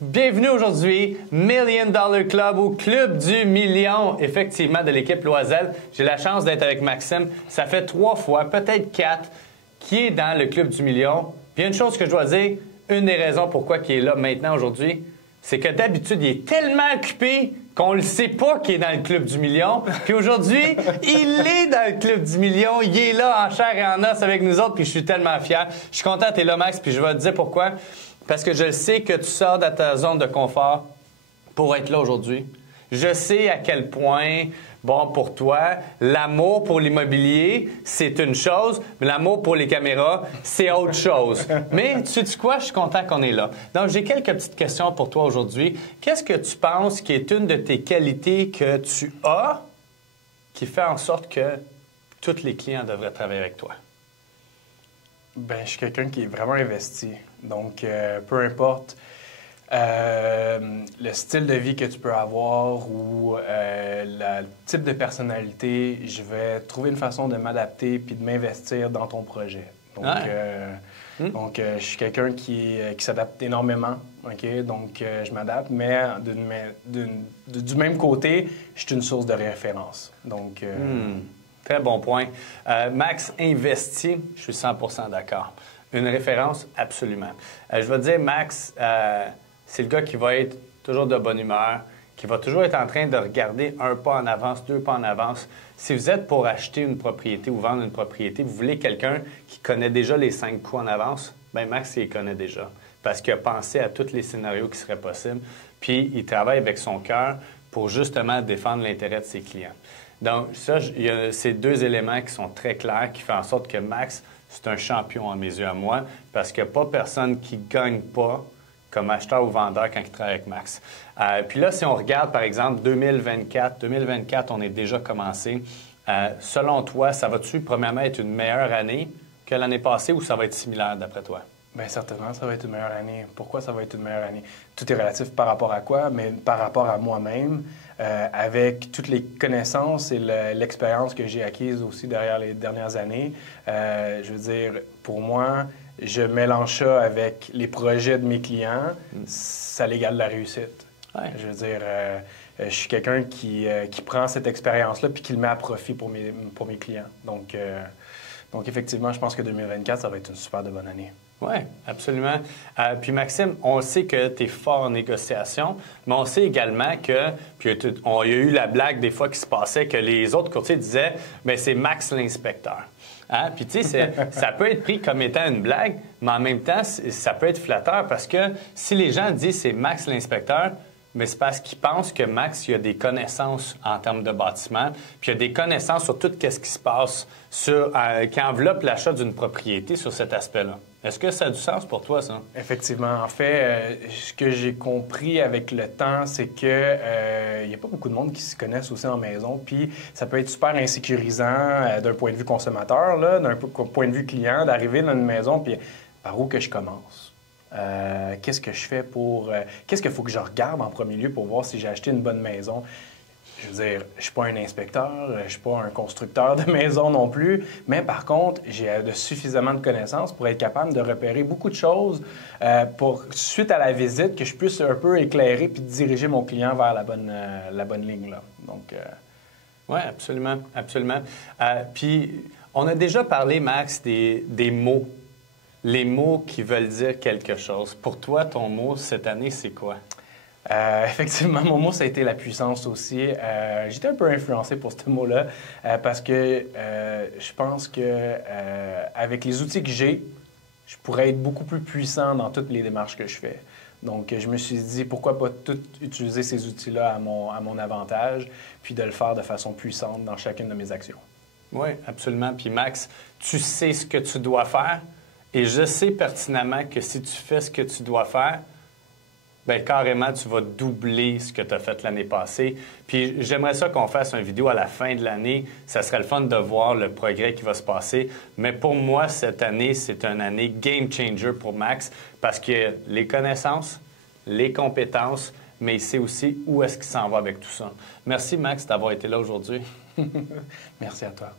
Bienvenue aujourd'hui, Million Dollar Club ou Club du Million, effectivement, de l'équipe Loisel. J'ai la chance d'être avec Maxime. Ça fait 3 fois, peut-être 4, qui est dans le Club du Million. Puis il y a une chose que je dois dire, une des raisons pourquoi il est là maintenant aujourd'hui, c'est que d'habitude, il est tellement occupé qu'on ne le sait pas qu'il est dans le Club du Million. Puis aujourd'hui, il est dans le Club du Million. Il est là en chair et en os avec nous autres, puis je suis tellement fier. Je suis content que tu es là, Max, puis je vais te dire pourquoi. Parce que je sais que tu sors de ta zone de confort pour être là aujourd'hui. Je sais à quel point, bon, pour toi, l'amour pour l'immobilier, c'est une chose, mais l'amour pour les caméras, c'est autre chose. Mais tu sais quoi? Je suis content qu'on est là. Donc, j'ai quelques petites questions pour toi aujourd'hui. Qu'est-ce que tu penses qui est une de tes qualités que tu as qui fait en sorte que tous les clients devraient travailler avec toi? Ben, je suis quelqu'un qui est vraiment investi. Donc, peu importe le style de vie que tu peux avoir ou le type de personnalité, je vais trouver une façon de m'adapter puis de m'investir dans ton projet. Donc, je suis quelqu'un qui s'adapte énormément. Okay? Donc, je m'adapte, mais du même côté, je suis une source de référence. Donc, Très bon point. Max investit, je suis 100% d'accord. Une référence, absolument. Je vais te dire, Max, c'est le gars qui va être toujours de bonne humeur, qui va toujours être en train de regarder un pas en avance, 2 pas en avance. Si vous êtes pour acheter une propriété ou vendre une propriété, vous voulez quelqu'un qui connaît déjà les 5 coups en avance, bien Max, il les connaît déjà. Parce qu'il a pensé à tous les scénarios qui seraient possibles. Puis, il travaille avec son cœur pour justement défendre l'intérêt de ses clients. Donc, ça, il y a ces 2 éléments qui sont très clairs, qui font en sorte que Max, c'est un champion à mes yeux à moi, parce qu'il n'y a pas personne qui ne gagne pas comme acheteur ou vendeur quand il travaille avec Max. Puis là, si on regarde, par exemple, 2024, on est déjà commencé. Selon toi, ça va-tu, premièrement, être une meilleure année que l'année passée ou ça va être similaire d'après toi? Bien, certainement, ça va être une meilleure année. Pourquoi ça va être une meilleure année? Tout est relatif par rapport à quoi? Mais par rapport à moi-même, avec toutes les connaissances et l'expérience que j'ai acquise aussi derrière les dernières années. Je veux dire, pour moi, je mélange ça avec les projets de mes clients. Ça l'égale la réussite. Ouais. Je veux dire, je suis quelqu'un qui prend cette expérience-là puis qui le met à profit pour mes clients. Donc, effectivement, je pense que 2024, ça va être une super de bonne année. Oui, absolument. Puis Maxime, on sait que tu es fort en négociation, mais on sait également que, puis il y a eu la blague des fois qui se passait que les autres courtiers disaient, bien c'est Max l'inspecteur. Hein? Puis tu sais, ça peut être pris comme étant une blague, mais en même temps, ça peut être flatteur parce que si les gens disent c'est Max l'inspecteur, mais c'est parce qu'ils pensent que Max, il a des connaissances en termes de bâtiment, puis il a des connaissances sur tout ce qui se passe qui enveloppe l'achat d'une propriété sur cet aspect-là. Est-ce que ça a du sens pour toi, ça? Effectivement. En fait, ce que j'ai compris avec le temps, c'est que il n'y a pas beaucoup de monde qui se connaissent aussi en maison. Puis ça peut être super insécurisant d'un point de vue consommateur, d'un point de vue client, d'arriver dans une maison, puis par où que je commence? Qu'est-ce que je fais pour... qu'est-ce qu'il faut que je regarde en premier lieu pour voir si j'ai acheté une bonne maison? Je veux dire, je ne suis pas un inspecteur, je ne suis pas un constructeur de maison non plus, mais par contre, j'ai suffisamment de connaissances pour être capable de repérer beaucoup de choses pour, suite à la visite, que je puisse un peu éclairer puis diriger mon client vers la bonne ligne, là. Donc... Oui, absolument, absolument. Puis, on a déjà parlé, Max, des mots. Les mots qui veulent dire quelque chose. Pour toi, ton mot cette année, c'est quoi? Effectivement, mon mot, ça a été la puissance aussi. J'étais un peu influencé pour ce mot-là parce que je pense que avec les outils que j'ai, je pourrais être beaucoup plus puissant dans toutes les démarches que je fais. Donc, je me suis dit, pourquoi pas tout utiliser ces outils-là à mon avantage, puis de le faire de façon puissante dans chacune de mes actions. Oui, absolument. Puis Max, tu sais ce que tu dois faire et je sais pertinemment que si tu fais ce que tu dois faire, bien, carrément, tu vas doubler ce que tu as fait l'année passée. Puis j'aimerais ça qu'on fasse une vidéo à la fin de l'année. Ça serait le fun de voir le progrès qui va se passer. Mais pour moi, cette année, c'est une année game changer pour Max parce que les connaissances, les compétences, mais il sait aussi où est-ce qu'il s'en va avec tout ça. Merci, Max, d'avoir été là aujourd'hui. Merci à toi.